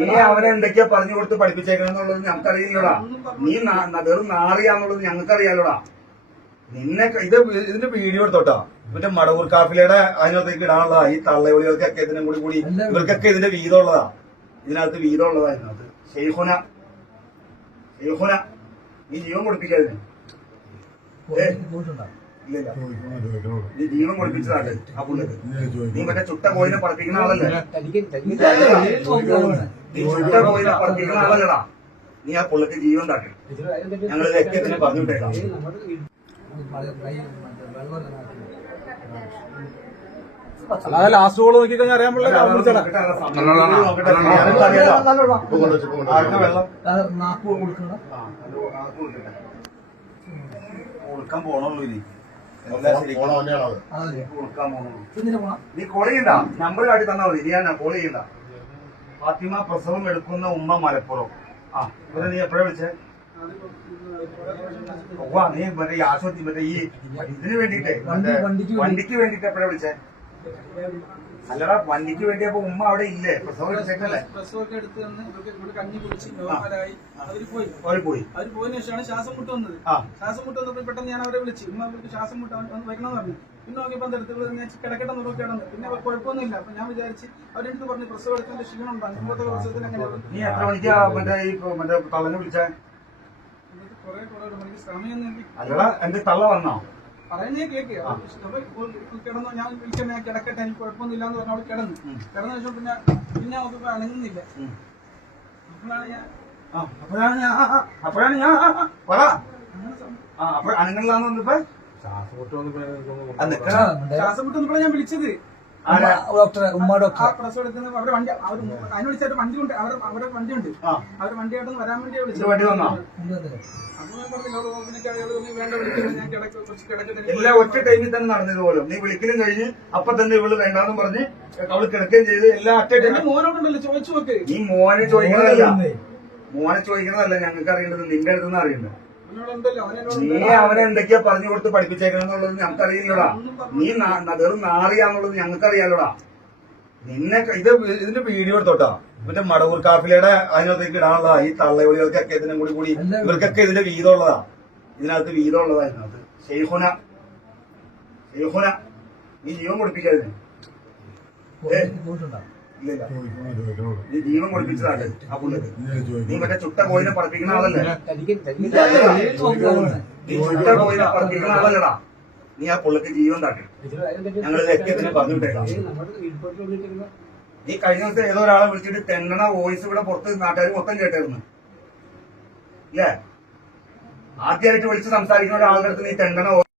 നീ അവനെ എന്തൊക്കെയാ പറഞ്ഞു കൊടുത്ത് പഠിപ്പിച്ചേക്കണെന്നുള്ളത് ഞങ്ങൾക്കറിയില്ലടാ. നീ വെറും നാറിയാന്നുള്ളത് ഞങ്ങൾക്കറിയാലോടാ. നിന്നെ ഇതിന്റെ വീഡിയോ എടുത്തോട്ടാ. മറ്റേ മടവൂർ കാഫിലയുടെ അതിനകത്തേക്ക് ഇടാനുള്ളതാ. ഈ തള്ളവിളികൾക്കൊക്കെ ഇതിനും കൂടി ഇവർക്കൊക്കെ ഇതിന്റെ വീതമുള്ളതാ. ഇതിനകത്ത് വീതമുള്ളതാ. ഇതിനകത്ത് ഷെയ്ഖുന നീ ജീവൻ കൊടുപ്പിക്കാതിന്. ഇല്ല, നീ ജീവൻ കൊടുപ്പിച്ചതാണ് ആ പുള്ളിക്ക്. നീ മറ്റേ ചുട്ട കോയിനെ പറപ്പിക്കുന്ന ആളല്ലേ? നീ ചുട്ട കോയിനെ പറപ്പിക്കുന്ന ആളല്ലടാ. നീ ആ പുള്ളിക്ക് ജീവൻ താട്ടി. ഞങ്ങൾ ലക്ഷ്യത്തിന് പറഞ്ഞുവിട്ടേക്കാം. അല്ലാതെ ലാസ്റ്റ് ഗോൾ നോക്കി കഴിഞ്ഞാൽ അറിയാൻ പറ്റില്ല. കൊടുക്കാൻ പോണുള്ളൂ. ഇനി നീ കോൾ ചെയ്യണ്ട. നമ്പർ കാട്ടി തന്നാ മതി. നീ ഞാൻ കോൾ ചെയ്യണ്ട. ഫാത്തിമ പ്രസവം എടുക്കുന്ന ഉമ്മ മലപ്പുറം. ഇവരെ നീ എപ്പോഴാ വിളിച്ചേ? നീ മറ്റേ ഈ ആശുപത്രി മറ്റേ ഈ ഇതിന് വേണ്ടിട്ടേ വണ്ടിക്ക് വേണ്ടിട്ട് എപ്പോഴാ വിളിച്ചേ? അല്ലടാ, വണ്ടിക്ക് വേണ്ടിയപ്പോ ഉമ്മ അവിടെ ഇല്ലേ? പ്രസവം എടുത്തേക്കല്ലേ? പ്രസവമൊക്കെ എടുത്ത് ഇവിടെ കഞ്ഞി കുടിച്ച് നോർമലായി അവര് പോയി. അവര് പോയതിനു ശേഷമാണ് ശ്വാസം മുട്ട് വന്നത്. ശ്വാസം മുട്ട് വന്നപ്പോൾ പെട്ടെന്ന് ഞാൻ അവരെ വിളിച്ചു. ഉമ്മ അവർക്ക് ശ്വാസം മുട്ട് വയ്ക്കണമെന്ന് പറഞ്ഞു. പിന്നെ നോക്കിയപ്പോൾ അടുത്ത് ഞാൻ കിടക്കട്ടെ കിടന്നു. പിന്നെ കുഴപ്പമൊന്നുമില്ല. അപ്പൊ ഞാൻ വിചാരിച്ച് അവരെടുത്ത് പറഞ്ഞു പ്രസവം എടുത്തതിന്റെ ക്ഷീണം ഉണ്ടാകും. മുമ്പത്തെ പ്രസവത്തിന് അങ്ങനെ. നീ എത്ര മണിക്കാ മറ്റേ തള്ളനെ വിളിച്ചേ? കുറെ മണിക്ക് സമയം അല്ലടാ, എന്റെ തള്ള വന്നോ? പറയുന്നേ കേക്ക്. കിടന്നു. ഞാൻ വിളിച്ച ഞാൻ കിടക്കട്ടെ, എനിക്ക് കുഴപ്പമൊന്നുമില്ല എന്ന് പറഞ്ഞു. അവൾ കിടന്ന ശേഷം പിന്നെ അവർക്ക് അണങ്ങുന്നില്ല. അപ്പോഴാണ് ഞാൻ അണങ്ങളിലാന്ന് വന്നപ്പോ ശ്വാസം മുട്ട് വന്നപ്പോഴാണ് ഞാൻ വിളിച്ചത്. പ്രസവം എടുക്കുന്ന അവരുടെ വണ്ടി അതിന് വിളിച്ചായിട്ട് വണ്ടി ഉണ്ട്. അവരുടെ വണ്ടി ഉണ്ട്. അവരുടെ വണ്ടിയായിട്ട് വരാൻ വേണ്ടിയാ വിളിച്ചത്. വണ്ടി വന്നോ? എല്ലാം ഒറ്റ ടൈമിൽ തന്നെ നടന്നത് പോലും. നീ വിളിക്കലും കഴിഞ്ഞ് അപ്പൊ തന്നെ ഇവള് വേണ്ടാന്നും പറഞ്ഞ് അവള് കിടക്കുകയും ചെയ്ത് എല്ലാം ഒറ്റ ടൈം. മോനോടുണ്ടല്ലോ ചോദിച്ചു നോക്ക്. നീ മോനെ ചോദിക്കുന്നതല്ല ഞങ്ങൾക്ക് അറിയേണ്ടത്, നിന്റെ അടുത്തുനിന്ന് അറിയേണ്ടത്. നീ അവനെ എന്തൊക്കെയാ പറഞ്ഞു കൊടുത്ത് പഠിപ്പിച്ചേക്കണെന്നുള്ളത് ഞങ്ങൾക്കറിയില്ലടാ. നീ വെറും നാറിയാന്നുള്ളത് ഞങ്ങൾക്കറിയാലോടാ. നിന്നെ ഇതിന്റെ വീഡിയോ എടുത്തോട്ടാ. മറ്റേ മടവൂർ കാഫിലയുടെ അതിനകത്തേക്ക് ഇടാനുള്ളതാ. ഈ തള്ളവിളികൾക്കൊക്കെ ഇതിനും കൂടി ഇവർക്കൊക്കെ ഇതിന്റെ വീതമുള്ളതാ. ഇതിനകത്ത് വീതമുള്ളതാ. ഇതിനകത്ത് ഷെയ്ഖുന നീ ജീവൻ കൊടുപ്പിക്കാതിന്. ഇല്ല, നീ ജീവൻ കൊടുപ്പിച്ചതാണ് ആ പുള്ളിക്ക്. നീ മറ്റേ ചുട്ട കോയിനെ പറപ്പിക്കുന്ന ആളല്ലേ? നീ ചുട്ട കോയിനെ പറപ്പിക്കുന്ന ആളല്ലടാ. നീ ആ പുള്ളിക്ക് ജീവൻ താട്ടി. ഞങ്ങൾ ലക്ഷ്യത്തിന് പറഞ്ഞുവിട്ടേക്കാം. നീ കഴിഞ്ഞ ദിവസം ഏതോ ഒരാളെ വിളിച്ചിട്ട് തെന്നണ വോയിസ് ഇവിടെ പുറത്ത് നാട്ടുകാർ മൊത്തം കേട്ടായിരുന്നു. ഇല്ലേ? ആദ്യമായിട്ട് വിളിച്ച് സംസാരിക്കുന്ന ഒരാളുടെ അടുത്ത് നീ തെന്നണ